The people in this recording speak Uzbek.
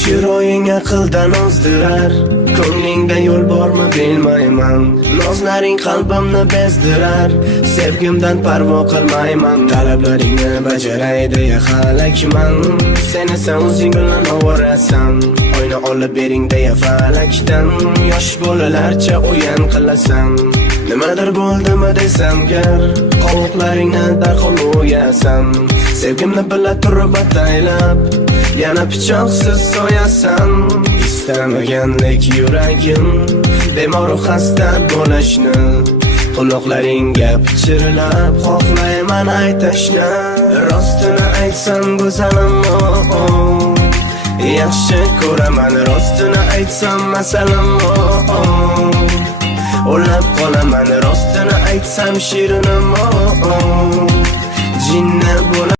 Chiroying aqldan ozdirar, ko'nglingda yo'l bormi bilmayman. Nozlaring qalbimni bezdirar, sevgimdan parvo qilmayman. Talablaringni bajaray deya xalakman, sen esa o'zing bilan ovorasan. Oyna olib bering deya falakdan, yosh bolalarcha o'yin qilasan. Nimadir bo'ldimi desam gar, qovoqlaringni darhol o'yasan. Sevgimni bila turib ataylab, yana pichoqsiz so'yasan. Istamagandek yuragim bemor xasta bo'lishni, quloqlaringga pichirlab xohlayman aytishni. Rostini aytsam go'zalim, yaxshi ko'raman. Rostini aytsam masalan, o'lab qolaman. Rostini aytsam shirinim, jinni bo'laman.